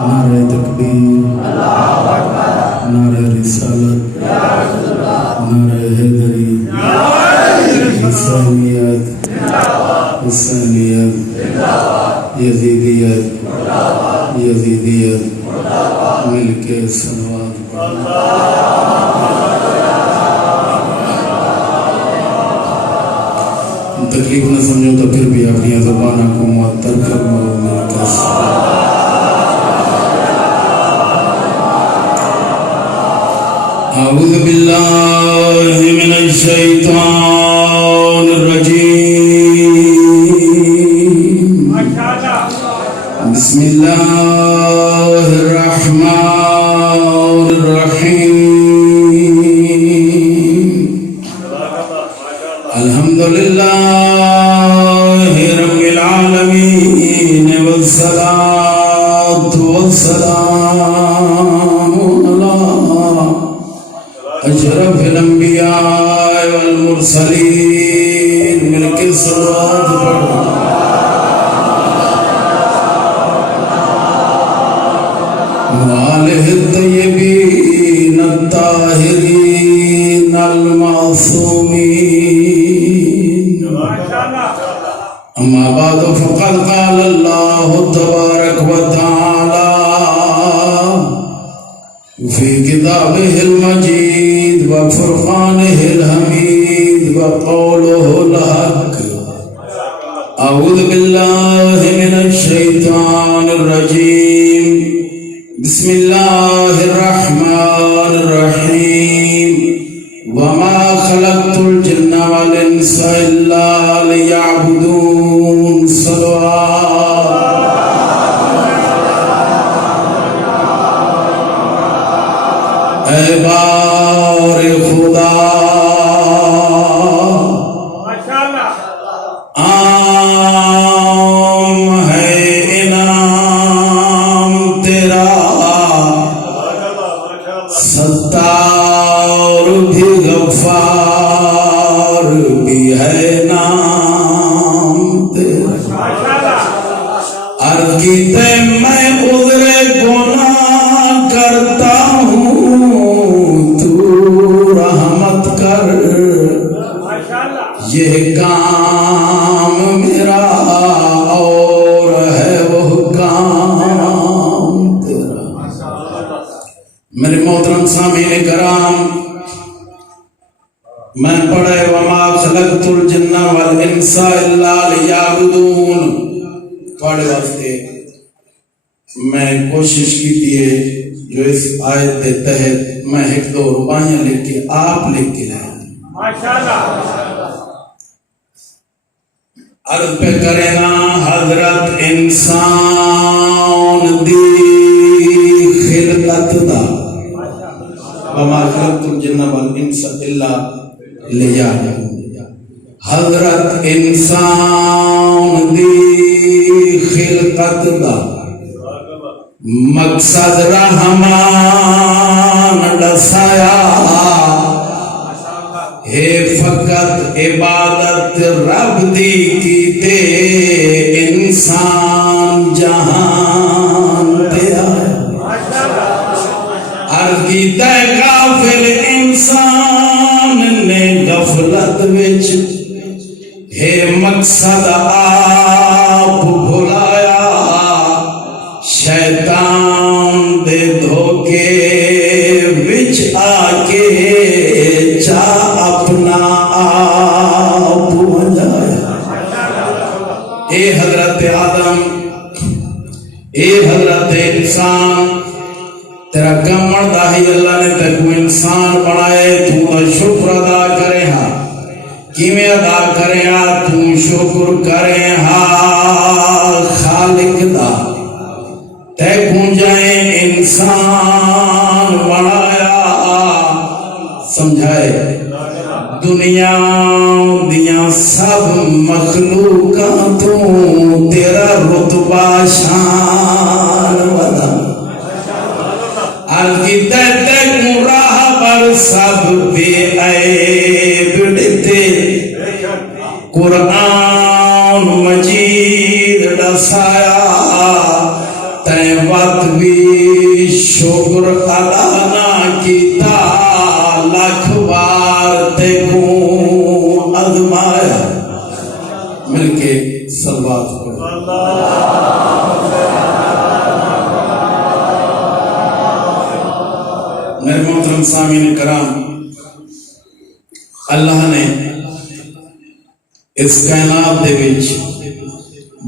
نعرہ تکبیر، نعرہ رسالت، نعرہ حیدری، حسینیت، حسینیت، یزیدیت، یزیدیت، مل کے صلوات تکلیف نہ سمجھو تو پھر بھی اپنی زبانوں کو معطر کرو مل کے اعوذ باللہ من الشیطان الرجیم بسم اللہ الرحمن الرحیم الحمدللہ رب العالمین والصلاة والسلام اشرف الانبیاء والمرسلین مل کے صلوات پڑھو وآلہ الطیبین الطاہرین المعصومین اما بعد فقد قال اللہ تبارک وتعالی فی کتابہ المجید وفرقانہ الحمید وقولہ الحق اعوذ باللہ من الشیطان الرجیم بسم اللہ الرحمن الرحیم وما خلقت الجن والانس الا لیعبدون اے بار خدا عام ہے انعام تیرا ستار بھی غفار بھی ہے نام تیرا عرض کیتے میں عذر گناہ کرتا یہ کام میرا اور ہے وہ کام تیرا میرے محترم سامعین کرام میں پڑھے وما خلقت الجن والانس الا لیعبدون تھوڑے واسطے میں کوشش کی تھی جو اس آیت کے تحت میں ایک دو ربائیاں لکھ کے آپ لکھ کے لائیں ماشاءاللہ عرض پہ کرنا حضرت انسان دی خلقت دا وما خلقت الجن والانس الا لیعبدون حضرت انسان دی خلقت دا مقصد رحمان دسایا ہے فقط عبادت رب دی کیتے انسان جہان تے آیا عرض کیتے غافل انسان نے غفلت وچ ہے مقصد آپ بھلایا شیطان دے دھوکے وچ آکے چا اپنا آپ بنایا اے حضرت آدم اے حضرت انسان تیرا کم مردہ ہی اللہ نے تیرے کو انسان بنائے تو شکر ادا کرے ہاں کیویں ادا کرے ہاں تو شکر کرے ہاں خالق دا تے گونجائیں انسان بنایا سمجھائے دنیا دیاں سب مخلوقاں تو تیرا رتبہ شان ودا الگیتے تک راہ پر سب بے عیب ڈتے قرآن مجید دسایا تے وقت بھی شکر ادا نہ کیتا لکھ بار تے کو ازمایا مل کے صلوات پڑھو میرے محترم سامعین کرام اللہ نے اس کائنات دے وچ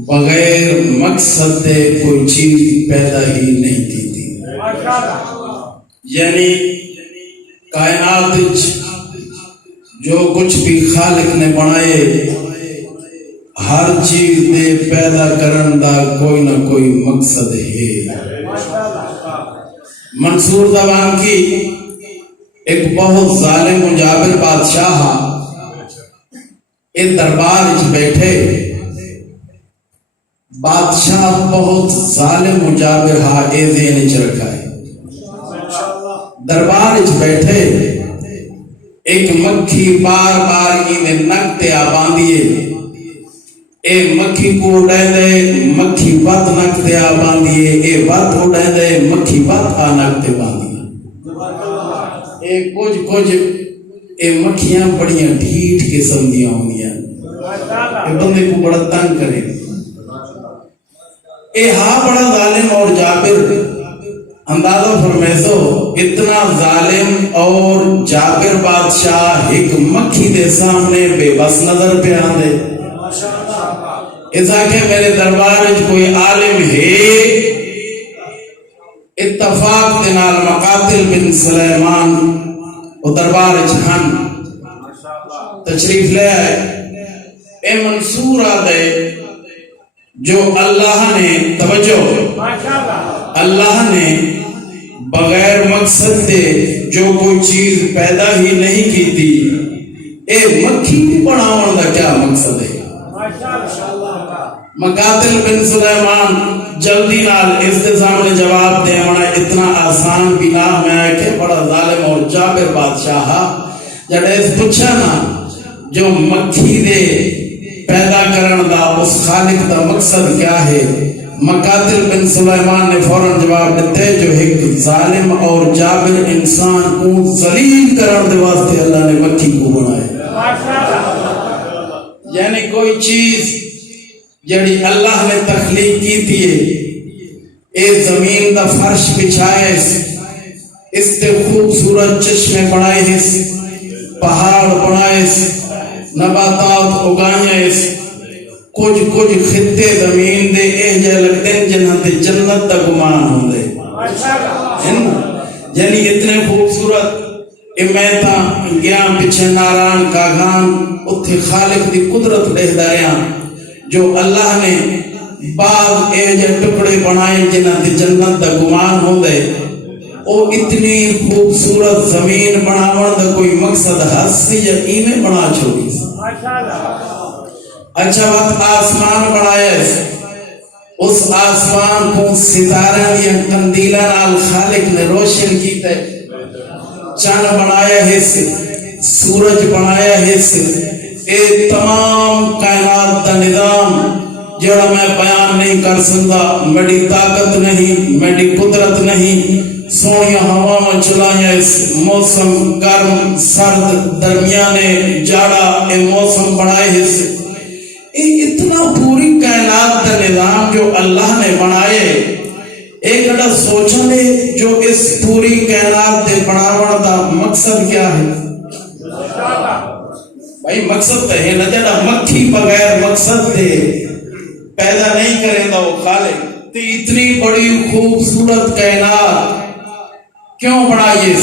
بغیر مقصد دے کوئی چیز پیدا ہی نہیں کی تھی یعنی کائنات وچ جو کچھ بھی خالق نے بنائے ہر چیز دے پیدا کرن دا کوئی نہ کوئی مقصد ہے منصور دوان کی ایک بہت ظالم و جابر بادشاہ ایک دربار وچ بیٹھے بادشاہ بہت ظالم و جابر اے ذہن وچ رکھا ہے دربار وچ بیٹھے ایک مکھی بار بار انہیں نک تے آباندیے اے مکھی کو اڑے دے مکھی بات نک تے آباندیے اے بات اڑے دے مکھی بات آ نک تے باندیے اے کچھ اے مکھیاں بڑیاں ڈھیٹ قسم دیاں ہوندیاں اے بندے کو بڑا تنگ کرے اے ہاں بڑا ظالم اور جابر اندازہ فرمیسو اتنا ظالم اور جابر بادشاہ ایک مکھی دے سامنے بے بس نظر پہ آندے ایسا کہ میرے دربار وچ کوئی عالم ہے اتفاق دے نال مقاتل بن سلیمان وہ دربار وچ ہن تشریف لے آئے اے منصور آدھے جو اللہ نے توجہ اللہ نے بغیر مقصد دے جو کوئی چیز پیدا ہی نہیں کی تھی اے مکھی کو بناون دا کیا مقصد ہے مقاتل بن سلیمان جلدی نال اس دے سامنے جواب دے ہونا اتنا آسان بھی نہ میں کہ بڑا ظالم اور جابر بادشاہ جڑے اس پوچھا نا جو مکھی دے پیدا کرن دا اس خالق دا مقصد کیا ہے مقاتل بن سلیمان نے فوراً جواب دیتے جو ایک ظالم اور جابر انسان کو ذلیل کرن دے واسطے اللہ نے مکھی کو بنایا یعنی کوئی چیز جڑی اللہ نے تخلیق کی تھی اے زمین دا فرش بچھائے اس تے خوبصورت چشمے بنائے پہاڑ بنائے نباتات اگائیں کچھ خطے زمین دے اے جے لگتے ہیں جنہاں تے جنت دا گمان ہوں دے یعنی اتنے خوبصورت میں تا گیا پچھے ناران کاغان اتھے خالق دی قدرت لے داریاں جو اللہ نے بعض اے جے ٹکڑے بنائے جنہاں تے جنت دا گمان ہوں دے او اتنی خوبصورت زمین بناون دا کوئی مقصد حسی یقین بنا چھوڑی اچھا وقت آسمان بنایا اس آسمان کو ستارہ دیا کندیلہ نال خالق نے روشن کیتے چاند بنایا ہے سورج بنایا ہے اے تمام کائنات دا نظام جڑا میں بیان نہیں کر سکتا میری طاقت نہیں میری قدرت نہیں سونیا ہوا میں چلایا اس موسم گرم سرد درمیانے جاڑا اے موسم بنائے ہے اتنا پوری کائنات کا نظام جو اللہ نے بنائے ایک گڑا سوچا دے جو اس پوری کائنات دے بناون دا مقصد کیا ہے بھائی مقصد تو ہے نہ جڑا مکھی بغیر مقصد دے پیدا نہیں کرے گا وہ خالق تو اتنی بڑی خوبصورت کائنات کیوں بنائیے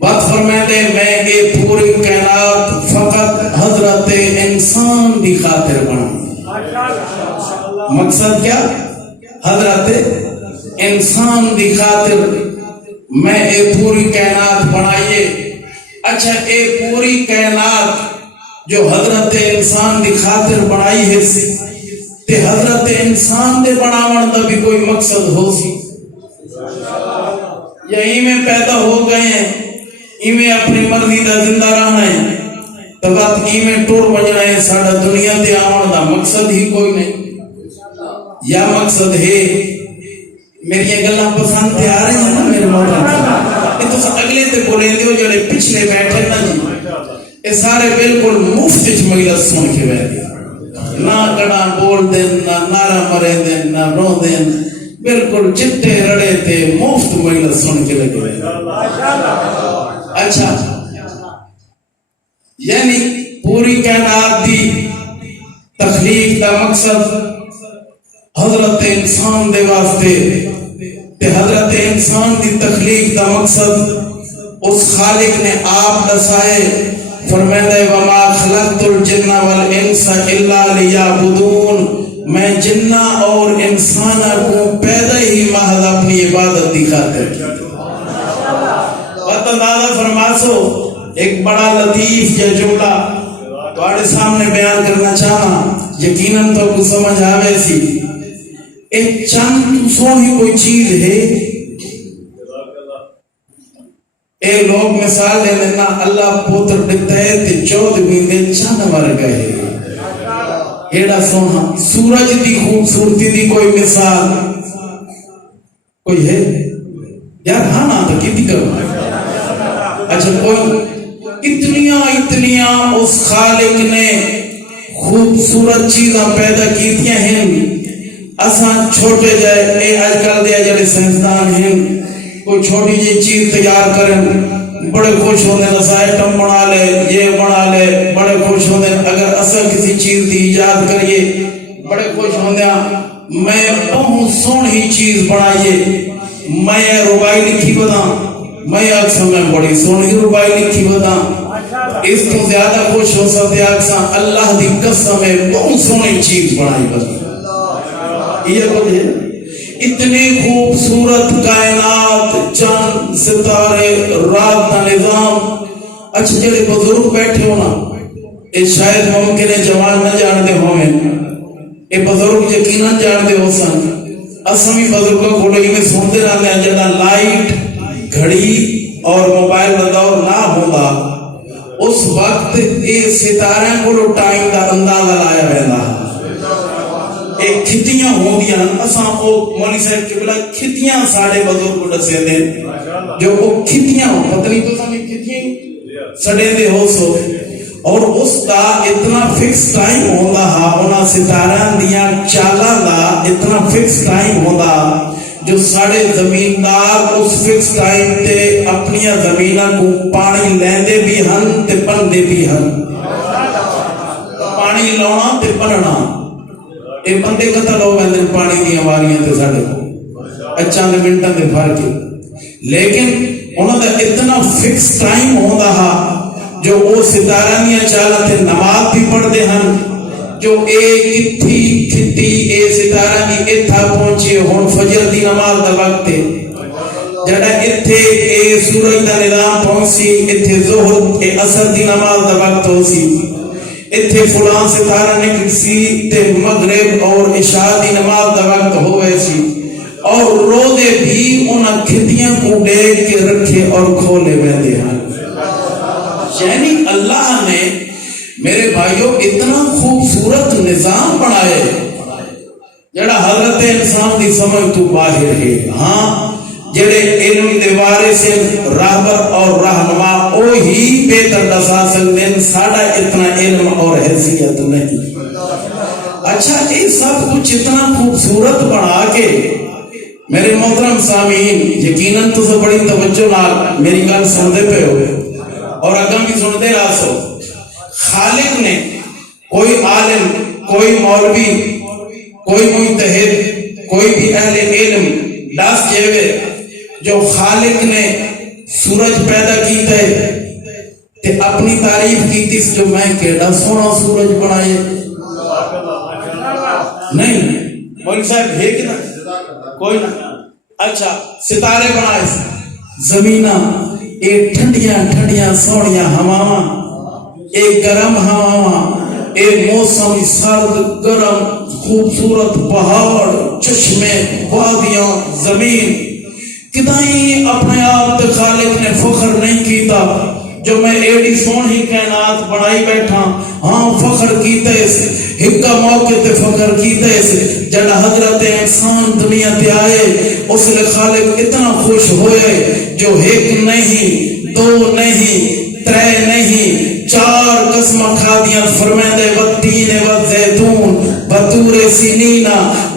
بات فرمائے میں یہ پوری کائنات فقط حضرت انسان دی خاطر بنا مقصد کیا حضرت انسان دی خاطر میں یہ پوری کائنات بنائیے اچھا یہ پوری کائنات جو حضرت انسان دی خاطر بنائی ہے تے حضرت انسان دے بناون دا بھی کوئی مقصد ہو سی یہی میں پیدا ہو گئے ہیں ایویں اپنی مرضی دا زندہ رہنا ہے تبات میں ٹور بجنا ہے ساڑھا دنیا تے آمان دا مقصد ہی کوئی نہیں یا مقصد ہے میری یہ گلہ پسند تے آ رہے ہیں نا میرے مولا یہ تو اگلے تے بولیں دیو جڑے پچھلے بیٹھے نا جی یہ سارے بالکل مفت مجلس سن کے بیٹھے نہ کڑا بول دیں نہ نعرہ مرے دیں نہ رو دیں بالکل چٹے رڑے تے مفت مجلس سن کے لگے اچھا یعنی پوری کائنات دی تخلیق دا مقصد حضرت انسان دے واسطے تے حضرت انسان دی تخلیق دا مقصد اس خالق نے آپ دسائے فرمائے وما خلقت الجن والانس الا لیعبدون میں جنہ اور انسان کو پیدا ہی محض اپنی عبادت دی خاطر دادا فرماسو ایک بڑا لطیف یہ جملہ تمہارے سامنے بیان کرنا چاہنا یقیناً تو کچھ سمجھ آوے سی ایک چند سونی کوئی چیز ہے اے لوگ مثال دے دینا اللہ پوتر دیتا ہے تے چود بیندے چند مر گئے ایڈا سونا سورج دی خوبصورتی دی کوئی مثال کوئی ہے یار ہاں نا تو کیتی کرو اچھا کوئی اتنیاں اس خالق نے خوبصورت چیزاں پیدا کیتیاں ہیں اساں چھوٹے جائے اے آج کل دے جڑے سائنسدان ہیں کوئی چھوٹی جی چیز تیار کریں بڑے خوش ہوندے نسا ایٹم بنا لے یہ بنا لے بڑے خوش ہوندے اگر اساں کسی چیز دی ایجاد کریے بڑے خوش ہوندے میں بہت سونی چیز بنائیے میں ربائی لکھی بدا میں اکثر میں بڑی سونی ربائی لکھی بدا اس تو زیادہ خوش ہو سکتے اکثر اللہ دی قسم میں بہت سونی چیز بنائی بدا یہ کچھ ہے اتنی خوبصورت کائنات چاند ستارے رات کا نظام اچھا جڑے بزرگ بیٹھے ہونا اے شاید ممکن ہے جوان نہ جانتے ہوئے اے بزرگ یقیناً جانتے ہو سن اسمی بزرگوں کو لوگ میں سنتے رہتے ہیں جڑا لائٹ گھڑی اور موبائل کا دور نہ ہوگا اس وقت اے ستارے کو ٹائم کا اندازہ لایا رہتا ہے ایک کھتیاں ہوں دیاں اساں او مولی صاحب قبلہ کھتیاں ساڑے بزرگ کو ڈسے دیں جو وہ کھتیاں ہوں پتہ نہیں تو سامنے کھتیاں سڑے دے ہو سو اور اس کا اتنا فکس ٹائم ہوندہ ہا انہا ستاران دیاں چالا دا اتنا فکس ٹائم ہوندہ جو ساڑے زمیندار اس فکس ٹائم تے اپنی زمینہ کو پانی لیندے بھی ہن تے پندے بھی ہن پانی لونا تے پننا اے بندے قتل ہو گئے پانی دی ہماریاں تے ساڑے کو اچھا نے منٹاں دے بھر کے لیکن انہوں نے اتنا فکس ٹائم ہوندہ ہا جو وہ ستارانیاں چالا تھے نماز بھی پڑھ دے ہن جو ایک کھتی اے ستارانی اتھا پہنچے ہون فجر دی نماز دا وقت ہے جڑا اتھے اے سورج دا نظام پہنچی اتھے ظہر اے عصر دی نماز دا وقت ہو سی اتھے فلان ستارہ نکل سی تے مغرب اور عشاء دی نماز دا وقت ہوئے سی اور روزے بھی انہاں کھتیاں کو ڈیک کے رکھے اور کھولے بیندے ہیں یعنی اللہ نے میرے بھائیوں اتنا خوبصورت نظام بنائے جڑا حضرت انسان دی سمجھ تو باہر ہے ہاں جڑے علم دیوارے سے راہبر اور رہنما او ہی بہتر دسا سکتے ساڑا اتنا علم اور حیثیت نہیں اچھا یہ سب کچھ اتنا خوبصورت بنا کے میرے محترم سامعین یقیناً تو سے بڑی توجہ نال میری گل سنتے پہ ہوئے اور اگم بھی سنتے رہا سو خالق نے کوئی عالم کوئی مولوی کوئی مجتہد کوئی بھی اہل علم دس جیوے جو خالق نے سورج پیدا کیتا ہے تے اپنی تعریف کی تیس جو میں کیڑا سونا سورج بنائے نہیں مولوی صاحب ہے کہ نا کوئی نہ اچھا ستارے بنائے زمینہ ایک ٹھنڈیاں سونیاں ہواواں ایک گرم ہواواں ایک موسم سرد گرم خوبصورت پہاڑ چشمے وادیاں زمین کتائیں اپنے آپ تے خالق نے فخر نہیں کیتا جو میں ایڈی سونی کائنات بنائی بیٹھا ہاں فخر کیتے سے ہکا موقع تے فخر کیتے سے جڑا حضرت انسان دنیا تے آئے اس لئے خالق اتنا خوش ہوئے جو ایک نہیں دو نہیں ترے نہیں 4 قسمہ کھا دیا فرمیندے والتین والزیتون وطور سینین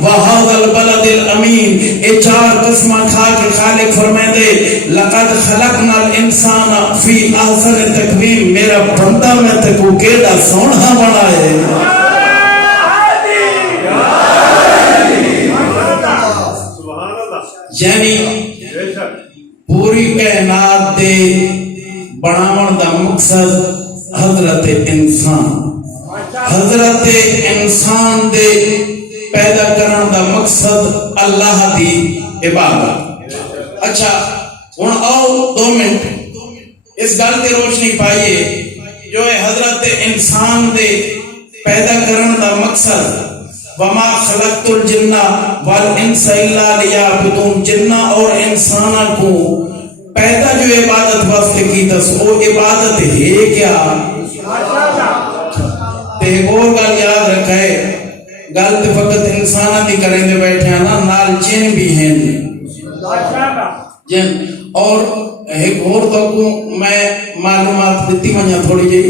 وہذا البلد الامین اے 4 قسمہ کھا کے خالق فرمیندے لقد خلقنا الانسان فی احسن تقویم میرا بندہ میں تکو کیڑا سونا بنائے یعنی پوری کائنات دے بناون دا مقصد حضرت انسان دے پیدا کرن دا مقصد اللہ دی عبادت. اچھا ہن آؤ 2 منٹ اس گل تے روشنی پائیے جو ہے حضرت انسان دے پیدا کرن دا مقصد وما خلقت الجن والانس الا لیعبدون جنہ اور انسانہ کو پیدا جو عبادت واسطے کی تس وہ عبادت ہے کیا تے اور گل یاد رکھے گل تے فقط انسانہ دی کریں دے بیٹھے ہیں نا نال جن بھی ہیں جن اور ایک اور تو کو میں معلومات دیتی منیا تھوڑی جی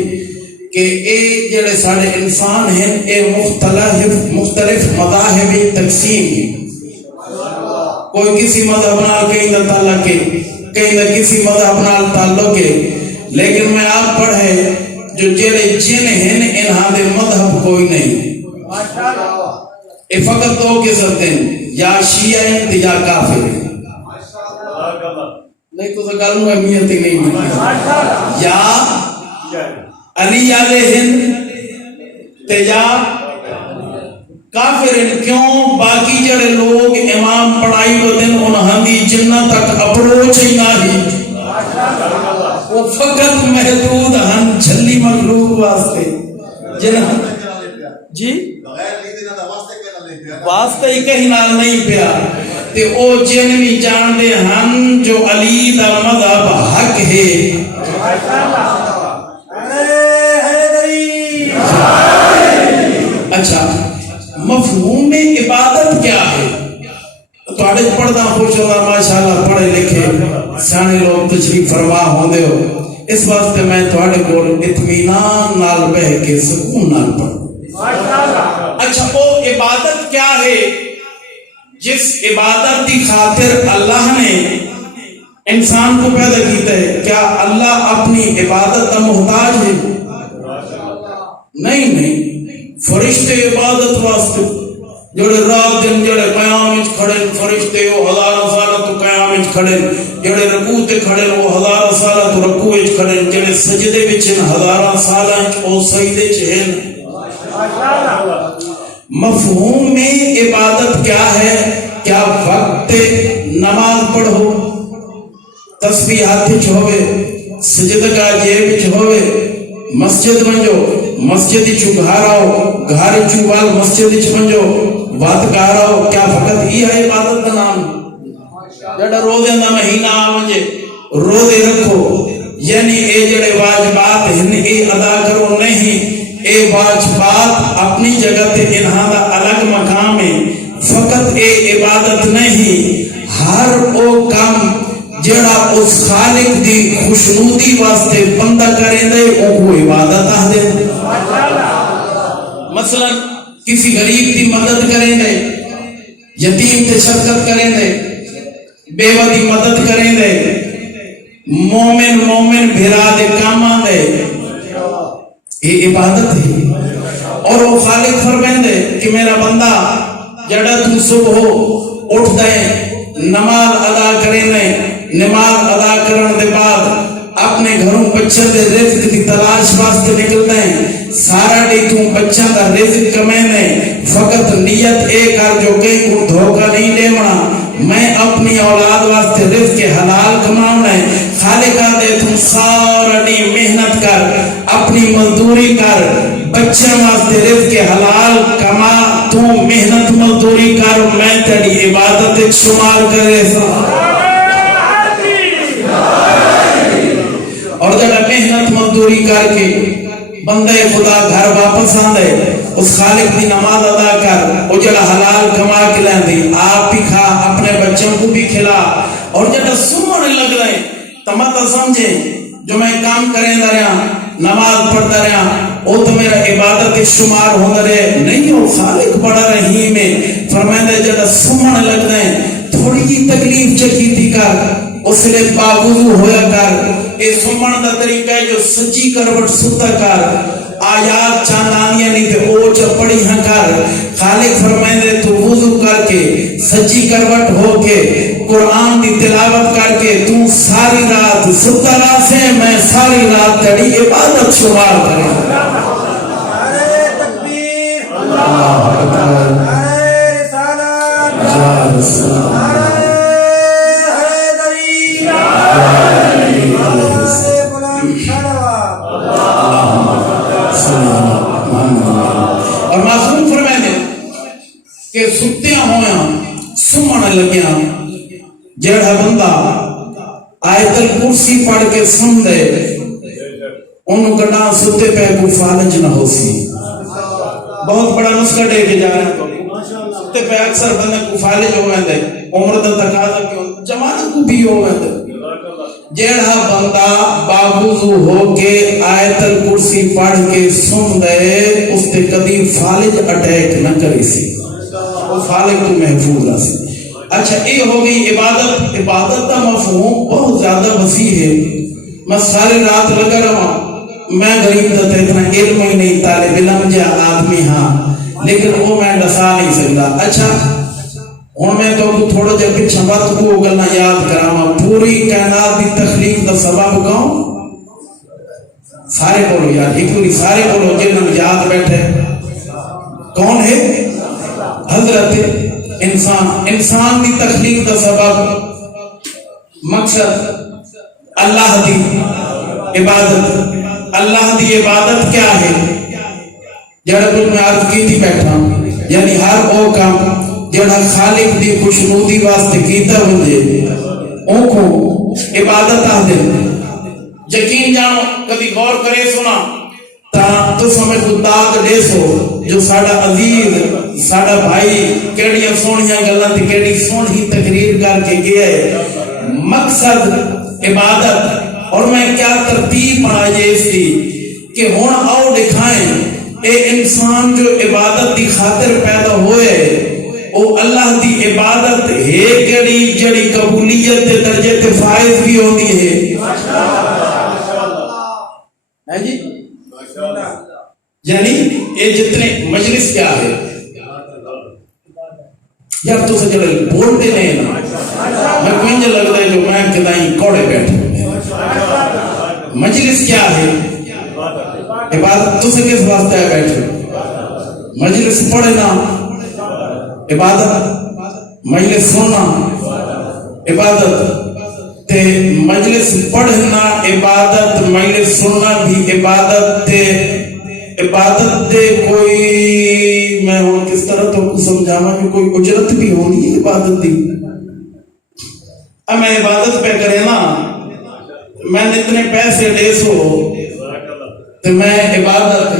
کہ اے جڑے سارے انسان ہیں اے مختلف مذاہبی تقسیم کوئی کسی مذہب نال کہیں نہ تعلق ہے کہیں نہ کسی مذہب نال تعلق ہے لیکن میں آپ پڑھے جو جڑے جن ہیں انہاں دے مذہب کوئی نہیں اے فقط 2 قسم ہیں یا شیعہ ہیں یا کافر ہیں نہیں تو گل میں اہمیت ہی نہیں ملتی یا علی علیہ تے یا کافر کیوں باقی جڑے لوگ امام پڑھائی ودن انہاں دی جنہ تک اپروچ ہی نہیں وہ فقط محدود ہن جھلی مخلوق واسطے جنہ جی واسطے ہی کہیں نال نہیں پیا تے او جن بھی جان دے ہن جو علی دا مذہب حق ہے اچھا مفہوم عبادت کیا ہے تواڈے پڑھدا خوش اللہ ماشاءاللہ پڑھے لکھے سیانے لوگ تشریف فرما ہوندے ہو اس واسطے میں تواڈے کول اطمینان نال بیٹھ کے سکون نال پڑھوں اچھا وہ عبادت کیا ہے جس عبادت کی خاطر اللہ نے انسان کو پیدا کیتا ہے کیا اللہ اپنی عبادت کا محتاج ہے نہیں فرشتے عبادت واسطے جڑے رات دن جڑے قیام وچ کھڑے فرشتے وہ 1000 سال تو قیام وچ کھڑے جڑے رکوع تے کھڑے وہ 1000 سال تو رکوع وچ کھڑے جڑے سجدے وچ 1000 سال او سجدے وچ ہیں مفہوم میں عبادت کیا ہے کیا وقت نماز پڑھو تسبیح ہاتھ وچ ہوے سجدہ جیب وچ ہوے مسجد منجو مسجد چو گھر آؤ گھر چو وال مسجد چ منجو وات گھر آؤ کیا فقط یہ ہے عبادت کا نام جڑا روزے دا مہینہ آ منجے روزے رکھو یعنی اے جڑے واجبات ہیں اے ادا کرو نہیں اے واجبات اپنی جگہ تے انہاں دا الگ مقام ہے فقط اے عبادت نہیں ہر او کام جڑا اس خالق دی خوشنودی واسطے بندہ کریں دے او کو عبادت آ دے مثلا کسی غریب دی مدد کریں دے یتیم تے شفقت کریں دے بیوہ دی مدد کریں دے مومن بھرا دے کام دے یہ عبادت ہے اور وہ خالق فرمائیں دے کہ میرا بندہ جڑا تو صبح اٹھ دے نماز ادا کریں دے نماز ادا کرن دے بعد اپنے گھروں بچوں دے رزق دی تلاش واسطے نکلتے ہیں سارا ڈی تو بچوں دا رزق کمینے فقط نیت اے کر جو کہیں کو دھوکہ نہیں دیونا میں اپنی اولاد واسطے رزق حلال کماؤنا ہے خالقہ دے تم سارا ڈی محنت کر اپنی مزدوری کر بچوں واسطے رزق حلال کما تو محنت مزدوری کر میں تیری عبادت شمار کرے سا اور جب محنت مزدوری کر کے بندے خدا گھر واپس آندے اس خالق دی نماز ادا کر وہ جڑا حلال کما کے لیندی آپ بھی کھا اپنے بچوں کو بھی کھلا اور جڑا سمن لگ رہے تمہتا سمجھے جو میں کام کریں دا رہا نماز پڑھتا رہا وہ تو میرا عبادت شمار ہوتا رہے نہیں وہ خالق بڑا رحیم ہے فرمائندہ جڑا سمن لگ رہے تھوڑی کی تکلیف چکی تھی کر اس لئے باوضو ہویا کر اے سمن دا طریقہ ہے جو سچی کروٹ ستا کر آیات چاندانیاں نہیں تے اوچ پڑی ہاں کر خالق فرمائندے تو وضو کر کے سچی کروٹ ہو کے قرآن دی تلاوت کر کے تو ساری رات ستا رات سے میں ساری رات تیری عبادت شمار کریں نعرہ تکبیر اللہ اکبر نعرہ رسالت یا رسول نعرہ حیدری نعرہ بلند صلوات اور معصوم فرمائے دے کہ ستیاں ہویاں سمن لگیاں جڑا بندہ آیت الکرسی پڑھ کے سن دے انہوں کٹا ستے پہ کو فالج نہ ہو سی بہت بڑا نسخہ دے کے جا رہے ہیں تو ستے پہ اکثر بندہ کو فالج ہو گئے دے عمر دا تقاضا کیوں جماعت کو بھی ہو گئے دے جیڑا بندہ باوضو ہو کے آیت الکرسی پڑھ کے سن دے اس تے کبھی فالج اٹیک نہ کری سی وہ فالج تو محفوظ رہ سی اچھا یہ ہو گئی عبادت عبادت کا مفہوم بہت زیادہ وسیع ہے میں ساری رات لگا رہا میں غریب تھا اتنا علم ہی نہیں طالب علم جا آدمی ہاں لیکن وہ میں ڈسا نہیں سکتا اچھا ہوں میں تو تھوڑا جب پیچھے بات کو گلنا یاد کراواں پوری کائنات کی تخلیق کا سبب کون سارے بولو یار ایک پوری سارے بولو جنہوں یاد بیٹھے کون ہے حضرت انسان کی تخلیق کا سبب مقصد اللہ دی عبادت اللہ دی عبادت کیا ہے جڑا کچھ میں عرض کی تھی بیٹھا یعنی ہر وہ کام جڑا خالق دی خوشنودی واسطے کیتا ہوندے اون کو عبادت آدھے یقین جانو کبھی غور کرے سنا تا تو سمجھ کو داد دے سو جو ساڑا عزیز ساڑا بھائی کیڑیاں سونیاں گلاں تے کیڑی سونی تقریر کر کے گیا ہے مقصد عبادت اور میں کیا ترتیب بنائی اس کی کہ ہن آؤ دکھائیں اے انسان جو عبادت دی خاطر پیدا ہوئے او اللہ دی عبادت ہے کیڑی جڑی قبولیت دے درجے تے فائز بھی ہوندی ہے ہے جی یعنی یہ جتنے مجلس کیا ہے یار تو سے جڑے بولتے نہیں نا میں کوئی جو لگتا ہے جو میں کدائیں کوڑے بیٹھے مجلس کیا ہے عبادت تو سے کس واسطے ہے بیٹھے مجلس پڑھنا عبادت مجلس سننا عبادت تے مجلس پڑھنا عبادت مجلس سننا بھی عبادت تے عبادت دے کوئی میں ہوں کس طرح تو سمجھاما کہ کوئی اجرت بھی ہونی ہے عبادت دی اب میں عبادت پہ کرے نا میں نے اتنے پیسے دے سو تو میں عبادت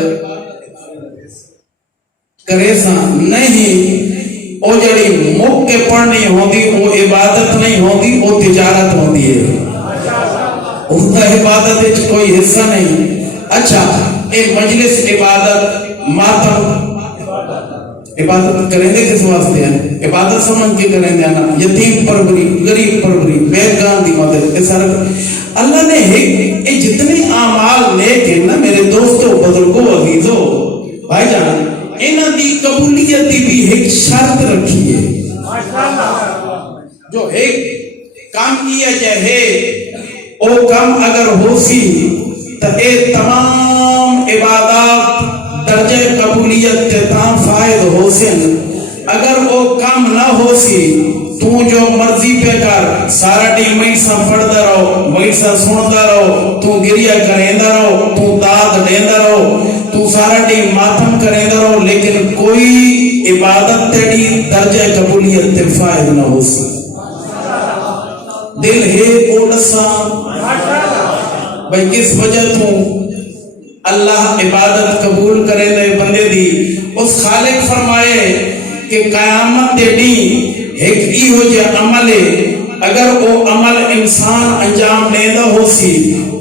کرے سا نہیں او جڑی مک کے پڑھنی ہوندی وہ عبادت نہیں ہوندی وہ تجارت ہوندی ہے اس کا عبادت وچ کوئی حصہ نہیں اچھا اے مجلس عبادت ماتم عبادت کریں دے کس واسطے ہیں عبادت سمجھ کے کریں دے نا یتیم پروری غریب پروری بیگان دی مدد اے سارا اللہ نے اے جتنے اعمال نیک ہیں نا میرے دوستو بزرگوں عزیزو بھائی جان انہاں دی قبولیت دی بھی ایک شرط رکھی ہے جو ایک کام کیا جائے او کام اگر ہو سی تو اے تمام عبادات درجہ قبولیت تے تام فائد ہو سن اگر وہ کام نہ ہو سی تو جو مرضی پہ کر سارا ٹی مئیسا پڑھتا رہو مئیسا سنتا رہو تو گریہ کریندہ رہو تو داد دیندہ رہو تو سارا ٹی ماتم کریندہ رہو لیکن کوئی عبادت تیڑی درجہ قبولیت تے فائد نہ ہو سی دل ہے اوڑسا بھئی کس وجہ تو اللہ عبادت قبول کرے دے بندے دی اس خالق فرمائے کہ قیامت دے ڈی ایک ای ہو جے عمل ہے اگر وہ عمل انسان انجام لیندہ ہو سی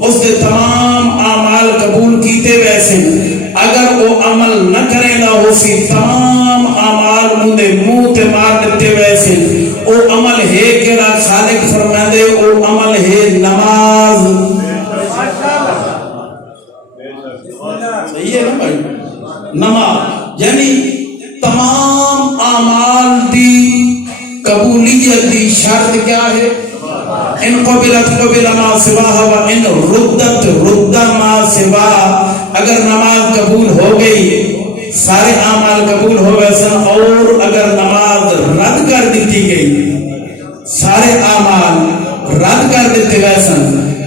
اس دے تمام اعمال قبول کیتے ویسے اگر وہ عمل نہ کریندہ ہو سی تمام اعمال مندے منہ تے مار دیتے ویسے وہ عمل ہے کہ خالق فرمائے دے وہ عمل ہے نماز. صحیح ہے نا بھائی؟ نماز یعنی تمام اعمال دی قبولیت دی شرط کیا ہے؟ ان قبلت قبل ما سواہ و ان ردت رد ما سواہ. اگر نماز قبول ہو گئی سارے اعمال قبول ہو گئے سن اور اگر نماز رد کر دیتی گئی سارے اعمال رد کر دیتے گئے سن.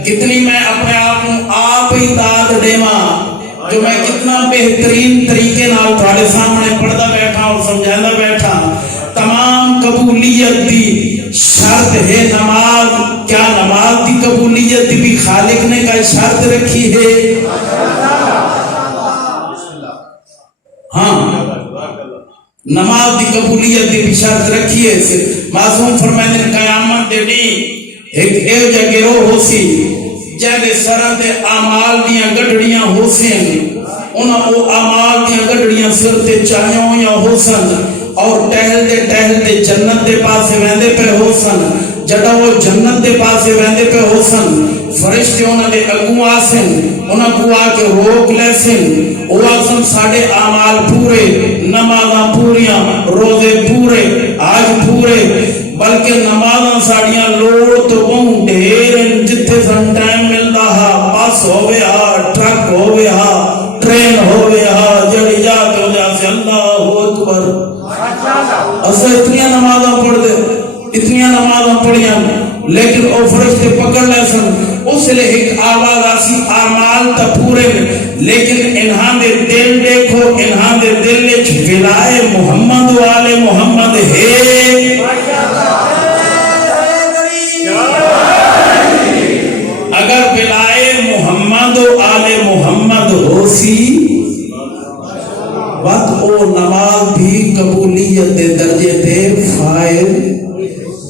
کتنی میں اپنے آپ ہی داد دیواں جو میں کتنا بہترین طریقے نال تھوڑے سامنے پڑھدا بیٹھا اور سمجھانا بیٹھا. تمام قبولیت دی شرط ہے نماز. کیا نماز دی قبولیت دی بھی خالق نے کوئی شرط رکھی ہے؟ ہاں نماز دی قبولیت دی بھی شرط رکھی ہے. معصوم فرمائے قیامت دے ڈی ایک ایو جا گروہ ہو سی جہدے سراں تے اعمال دیاں گڈڑیاں ہو سن انہاں او اعمال دیاں گڈڑیاں سر تے چاہیاں ہویاں ہو سن اور ٹہل دے جنت دے پاسے ویندے پہ ہو سن. جڑا وہ جنت دے پاسے ویندے پہ ہو سن فرشتے انہاں دے اگوں آسن انہاں کو آ کے روک لے سن او آسن ساڈے اعمال پورے نمازاں پوریاں روزے پورے آج پورے بلکہ نمازاں ساڑیاں لوڑ تو بہت ڈھیر جتھے سن ٹائم ملدا ہا بس ہووے ہا ٹرک ہووے ہا ٹرین ہووے ہا جڑی جا کے ہو جا سے اللہ اکبر. اسا اتنیاں نمازاں پڑھ دے اتنیاں نمازاں پڑھیاں لیکن او فرشتے پکڑ لے سن اس لئے ایک آواز آسی اعمال تا پورے لیکن انہاں دے دل دیکھو انہاں دے دل وچ ولائے محمد و آل محمد ہے. اگر ولائے محمد و آل محمد ہو سی وقت او نماز بھی قبولیت دے درجے تے فائل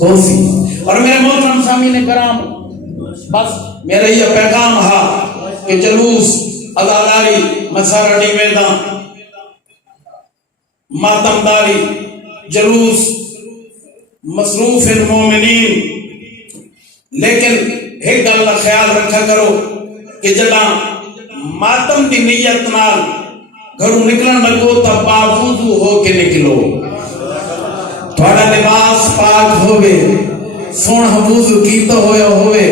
ہو سی. اور میرے محترم سامعین کرام بس میرا یہ پیغام ہے کہ جلوس عزاداری مسارڑی میدان ماتمداری جلوس مصروف المومنین لیکن ایک گل کا خیال رکھا کرو کہ جڑا ماتم دی نیت نال گھروں نکلن لگو تا باوضو ہو کے نکلو. تھوڑا لباس پاک ہوئے سونا وضو کیتا ہویا ہوئے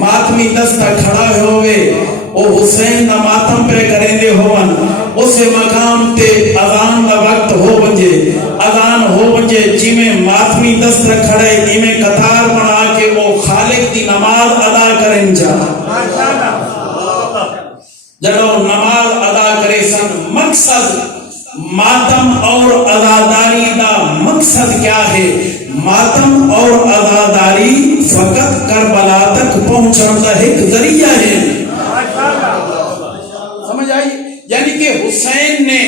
ماتمی دستہ کھڑا ہوئے او حسین دا ماتم پہ کریں دے ہوون اسے مقام تے اذان دا وقت ہو بنجے اذان ہو بنجے جی میں ماتمی دستہ کھڑے جی میں قطار بنا کے او خالق دی نماز ادا کریں جا. جڑو نماز ادا کرے سن مقصد ماتم اور عزاداری دا مقصد کیا ہے؟ ماتم اور عزاداری فقط کربلا تک پہنچن کا ایک ذریعہ ہے. سمجھ آئی؟ یعنی کہ حسین نے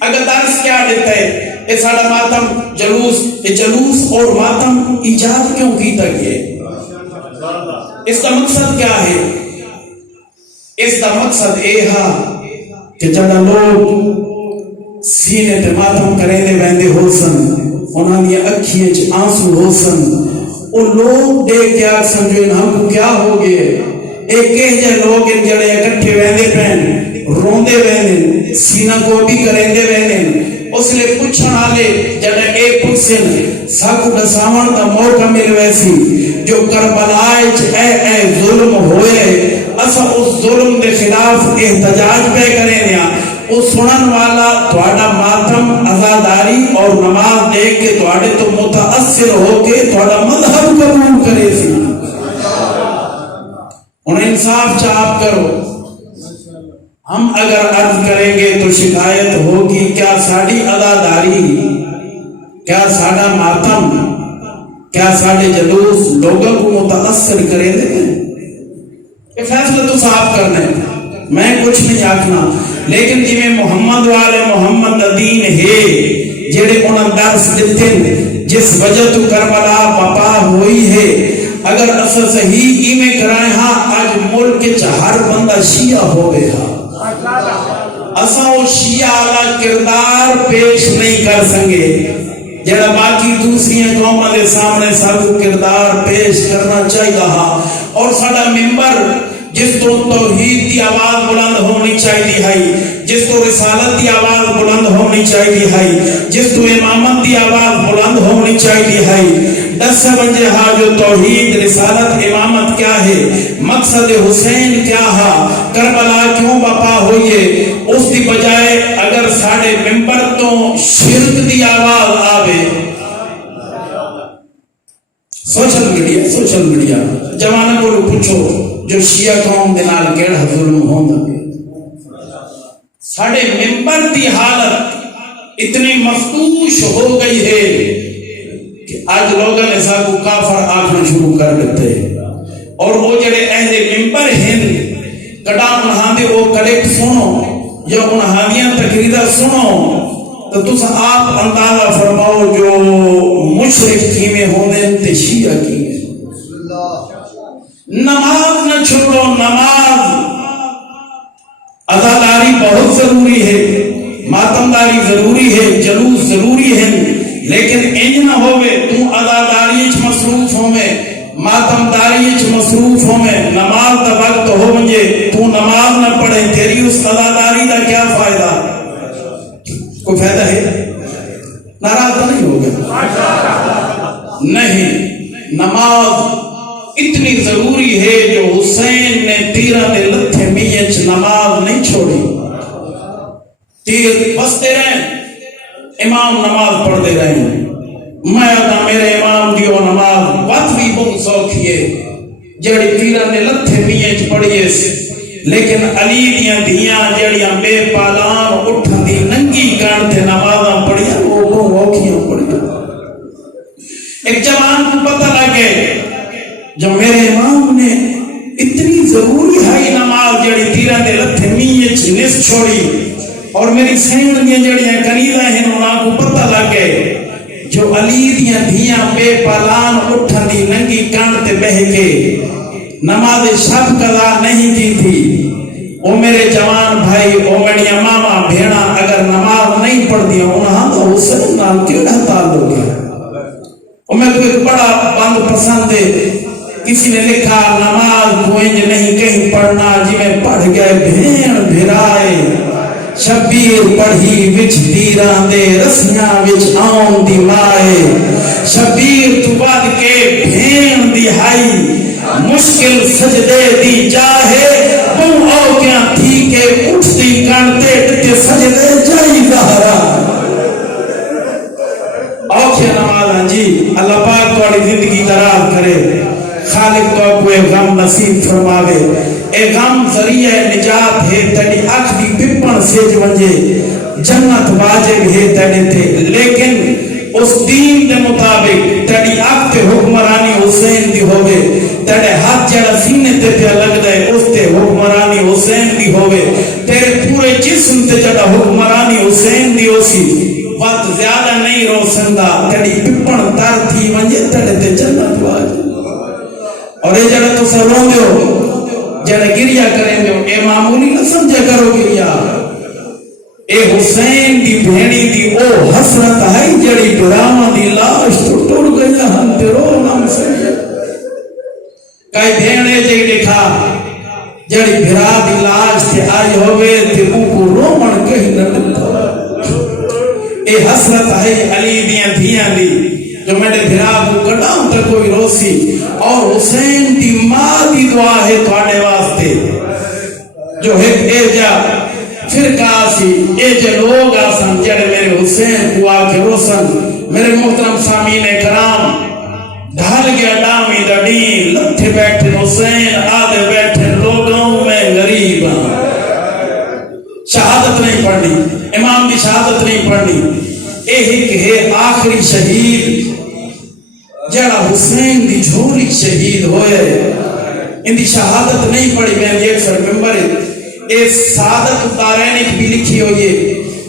اگر درس کیا دیتا ہے یہ ساڑا ماتم جلوس یہ جلوس اور ماتم ایجاد کیوں کیتا گیا؟ اس کا مقصد کیا ہے؟ اس کا مقصد یہ ہے کہ جب لوگ سینے تے ماتم کریں دے ویندے ہو سن انہاں دی اکھیاں وچ آنسو ہو سن او لوگ دیکھ کے آکھ سمجھو انہاں کو کیا ہو گئے ایک کہہ لوگ ان جڑے اکٹھے ویندے پین روندے ویندے سینہ کو بھی کریں دے ویندے اس لئے پوچھن والے جڑے ایک پوچھن ساکو دساون دا موقع مل ویسی جو کربلا وچ اے ظلم ہوئے اسا اس ظلم دے خلاف احتجاج پہ کریں دیا وہ سنن والا تھوڑا ماتم عزاداری اور نماز دیکھ کے تھوڑے تو متاثر ہو کے تھوڑا مذہب قبول کرے سی. انہیں انصاف چاپ کرو. ہم اگر عرض کریں گے تو شکایت ہوگی کیا ساڑی عزاداری کیا ساڑا ماتم کیا ساڑے جلوس لوگوں کو متاثر کرے دے یہ فیصلہ تو صاحب کرنا ہے، میں کچھ نہیں آکھنا، لیکن جی میں محمد والے محمد دین ہے جڑے انہاں درس دیتے جس وجہ تو کربلا بپا ہوئی ہے، اگر اصل صحیح ایمیں کرائیں ہاں آج ملک کے ہر بندہ شیعہ ہو گئے ہاں، اساں وہ شیعہ والا کردار پیش نہیں کر سنگے جڑا باقی دوسری قوموں کے سامنے سب کردار پیش کرنا چاہیے ہاں، اور ساڈا ممبر جس تو توحید کی آواز بلند ہونی چاہیے ہے، جس تو رسالت کی آواز بلند ہونی چاہیے ہے، جس تو امامت کی آواز بلند ہونی چاہیے ہے، دس بنجے ہاں جو توحید رسالت امامت کیا ہے، مقصد حسین کیا ہے، کربلا کیوں بپا ہوئیے، اس کی بجائے اگر ساڑے ممبر تو شرک دی آواز آوے، سوشل میڈیا جوانہ کو پوچھو جو شیعہ قوم دے نال کیڑا ظلم ہوندا ساڑے ممبر دی حالت اتنی مفتوش ہو گئی ہے کہ آج لوگوں نے سا کو کافر آکھنا شروع کر دیتے، اور وہ جڑے اہل ممبر ہیں کڑا انہاں دے وہ کلیکٹ سنو یا انہاں دیاں تقریرہ سنو تو تُس آپ اندازہ فرماؤ جو مشرک کیمیں ہونے تے شیعہ کیمیں۔ نماز نہ چھوڑو، نماز عزاداری بہت ضروری ہے، ماتمداری ضروری ہے، جلوس ضروری ہے، لیکن انج نہ ہوئے تو عزاداری اچ مصروف ہوئے، ماتمداری اچ مصروف ہوئے، نماز دا وقت ہو منجے تو نماز نہ پڑھے، تیری اس عزاداری دا کیا فائدہ؟ کوئی فائدہ ہے؟ ناراض تو نہیں ہو گیا؟ نہیں، نماز اتنی ضروری ہے جو حسین نے تیرہ دے لتھے میچ نماز نہیں چھوڑی، تیر بستے رہیں، امام نماز پڑھ دے رہے ہیں، میں آدھا میرے امام دیو نماز بات بھی بہت سوکھیے جڑی تیرہ دے لتھے میچ پڑھیے سے، لیکن علی دیاں دیاں جڑیاں بے پالان اٹھن دی ننگی کانتے نمازاں پڑھیاں وہ بہت اوکھیاں پڑھیاں۔ ایک جوان کو پتہ لگے جو میرے امام نے اتنی ضروری ہے نماز جڑی تیرہ دے لتھے میچ نس چھوڑی، اور میری سینڈ دیاں جڑیاں قریدہ ہیں انہاں کو پتہ لگے جو علی دیاں دیاں بے پالان اٹھن دی ننگی کانتے بہ کے نماز شب قضا نہیں کی تھی، او میرے جوان بھائی، او میری ماما بھیڑا اگر نماز نہیں پڑھ دیا انہاں تو حسین نال کیڑا تعلق ہے؟ اور میں کو ایک بڑا بند پسند ہے، کسی نے لکھا نماز کو انج نہیں کہیں پڑھنا جی میں پڑھ گئے بھین بھرائے، شبیر پڑھی وچ دیران دے رسیاں وچ آن دی مائے، شبیر تو بعد کے بھین دی ہائی مشکل سجدے دی جاہے، وہ اوکیاں تھی کہ اٹھتی کانتے ڈتے سجدے جائی زہرا۔ اوکے نمازاں جی، اللہ پاک توڑی زندگی دراز کرے، خالق تو کوئی غم نصیب فرماوے، اے غم ذریعہ نجات ہے تیری اکھ دی پپن سیج ونجے، جنت واجب ہے تیرے تے، لیکن اس دین دے مطابق تیری اکھ تے حکمرانی حسین دی ہوئے، تیرے ہاتھ جڑا سینے تے پیا لگ دے اس تے حکمرانی حسین دی ہوئے، تیرے پورے جسم تے جڑا حکمرانی حسین دی ہو سی، وقت زیادہ نہیں رو سندا، تیری پپن تار تھی ونجے تیرے تے جنت واجب۔ اور اے جڑا تو سروں دیو جڑا گریا کریں دیو، اے معمولی نہ سمجھے کرو گریا، اے حسین دی بھینی دی او حسرت ہے جڑی براما دی لاش تو ٹوڑ گیا ہم تے رو نام سمجھے۔ کئی بھینے جی لکھا جڑی بھرا دی لاش تے آئی ہوئے تے او کو رومن کہیں نہ دلتا، اے حسرت ہے علی دیاں دھیاں دی جو میں نے بھرا کو کڑاؤں تک کوئی روسی، اور حسین دی ماں دی دعا ہے تھوڑے واسطے جو ایک اے جا فرقہ آسی، اے جے لوگ آسن جڑے میرے حسین کو آکے روسن۔ میرے محترم سامعین کرام، ڈھال گیا ڈامی ڈڈین، لتھے بیٹھے حسین آدھے بیٹھے لوگوں میں غریب، شہادت نہیں پڑھنی، امام دی شہادت نہیں پڑھنی، اے ایک ہے آخری شہید جڑا حسین دی جھولی شہید ہوئے، ان دی شہادت نہیں پڑھی میں اکثر ممبر اے سعادت دارین بھی لکھی ہوئی ہے.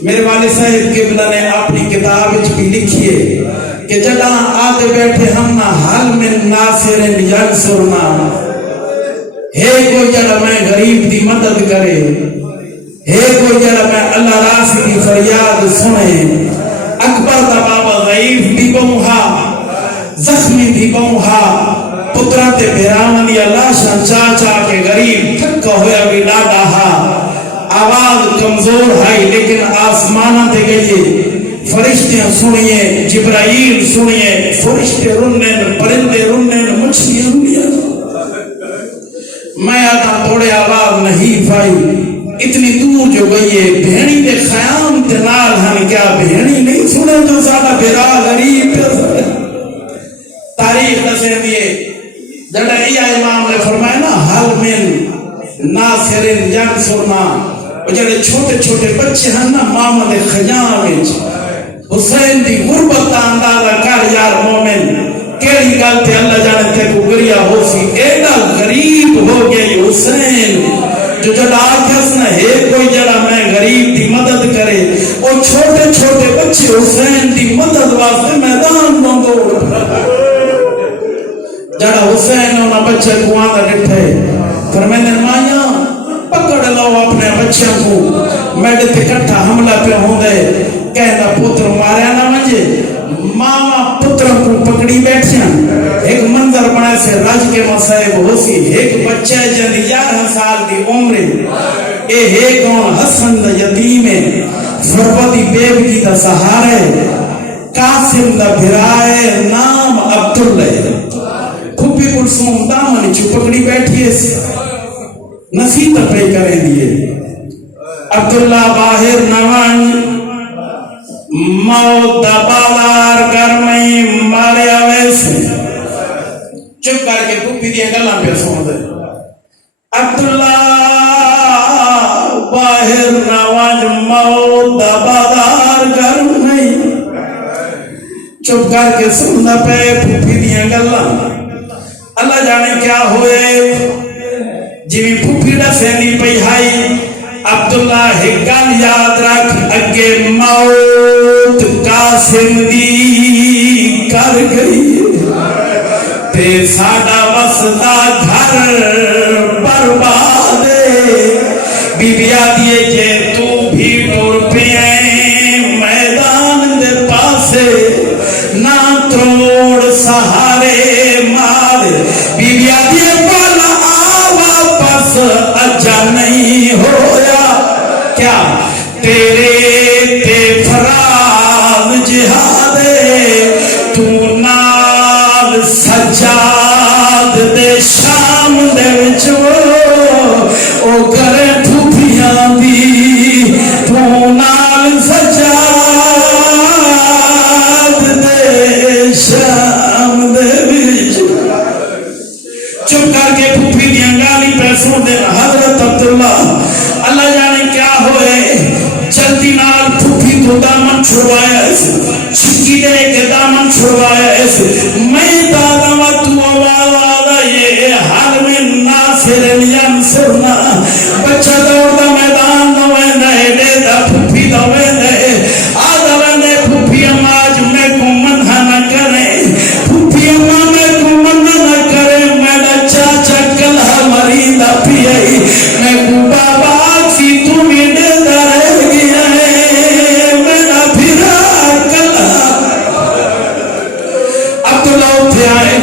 میرے والد صاحب قبلہ نے اپنی کتاب بھی لکھی ہے کہ جڑا آتے بیٹھے ہم نہ حل من ناصر ینصرنا ہے کوئی جڑا میں غریب دی مدد کرے ہے کوئی جڑا میں اللہ راسی دی فریاد سنے. اکبر دا بابا ضعیف بھی بہا زخمی بھی بہا پترہ تے بھیراون دی اللہ شان چاچا کے غریب تھکا ہویا بھی ڈاڈا ہا آواز کمزور ہے لیکن آسمانہ تے گئیے فرشتے سنیے جبرائیل سنیے فرشتے رنن پرندے رنن مچھلیاں رنن. میں آتا توڑے آواز نہیں پائی اتنی دور جو گئیے بھینی دے خیام تے نال ہن کیا بھینی نہیں سنے تو سادہ بھیرا غریب تاریخ نسے دیئے جڑا امام نے فرمایا نا حل من ناصر ینصرنا جڑے چھوٹے چھوٹے بچے ہیں نا ماما دے خیام حسین دی غربت اندازہ کر یار مومن کیڑی گل تے اللہ جانے تے کو گریا ہو سی ایڈا غریب ہو گئی حسین جو جڑا آکھس نہ ہے کوئی جڑا میں غریب دی مدد کرے اور چھوٹے چھوٹے بچے حسین دی مدد واسطے میدان میں دوڑ جڑا حسین انہاں بچے کو آندا ڈٹھے فرمائے مایا پکڑ لو اپنے بچوں کو میڈے تے کٹھا حملہ پہ ہوندے کہنا پتر ماریا نہ منجے ماما پتروں کو پکڑی بیٹھیاں ایک منظر بنا سے راج کے مصائب ہو سی ایک بچہ جن 11 سال دی عمر اے ہے کون حسن دا یتیم ہے فربدی بیوی دا سہارے قاسم دا بھرائے نام عبداللہ کھپی کلسوم دامن چو پکڑی بیٹھی ہے نصیب پہ کریں دیئے عبداللہ باہر نوان موت بالار گرمی ماریا ویسے چپ کر کے پھوپھی دیا گلا پہ سن دے عبداللہ باہر نوان موت بالار گرمی چپ کر کے سن دے پہ پھوپھی دیا گلا. اللہ جانے کیا ہوئے جی پھوپھی دا سینی پہ ہائی عبداللہ ہکان یاد رکھ اگے موت قاسم دی کر گئی تے ساڑا وسطا گھر برباد بی بی آدھیے جے تو بھی ٹور پہ میدان دے پاسے نہ توڑ سہارے مار بی بی آدھیے والا واپس اجا نہیں ہویا کیا تیرے تے فراز جہادے تو نال سجاد دے شام دے وچو او کرے پھوپیاں دی تو نال سجاد دے شام دے وچو چپ کر کے پھوپھی دیاں گالی پیسوں دے حضرت عبداللہ اللہ جانے کیا ہوئے جلدی نال پھوپھی کو دامن چھڑوایا ایسے چھکی دے کے دامن چھڑوایا ایسے میں دادا و تو آوالا یہ حال میں ناصر ینصرنا بچہ دوڑ دا میدان دوئے دے دے دا پھوپھی دوئے دے آدھا ویندے پھوپھی اماج میں کو منہ نہ کرے پھوپھی اماں میں کو منہ نہ کرے میرا چاچا کلہ مریدہ پیائی میں کو بابا سی تو بھی دے دا رہ گیا ہے میرا پھرا کلہ عبداللہ اٹھے آئے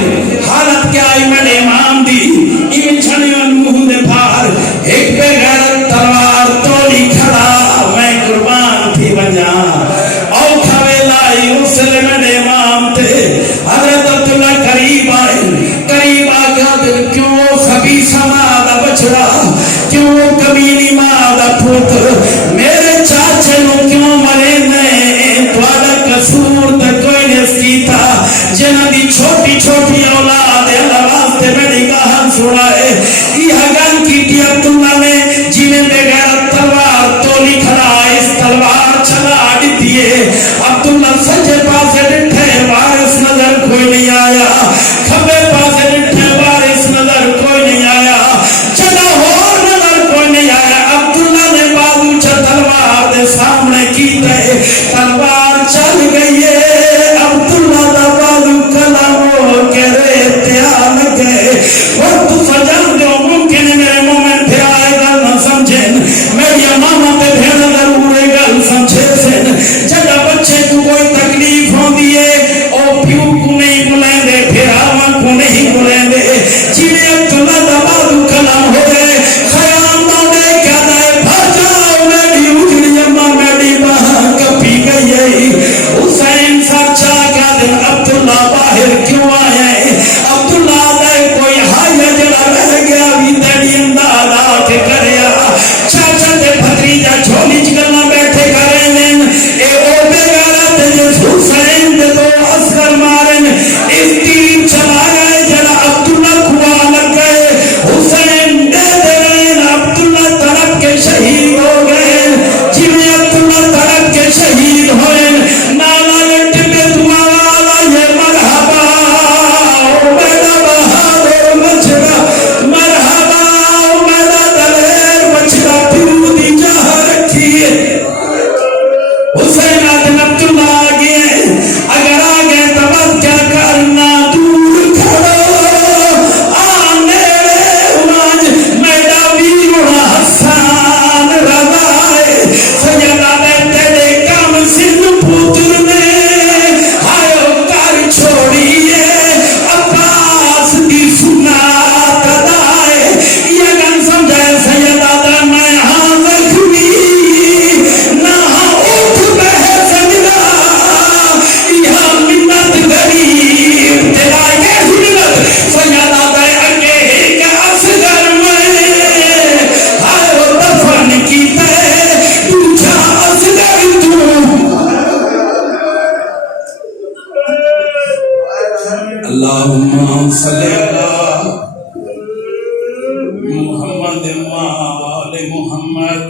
اللهم صل على محمد وآل محمد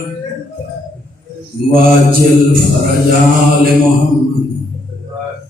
واجل فرج آل محمد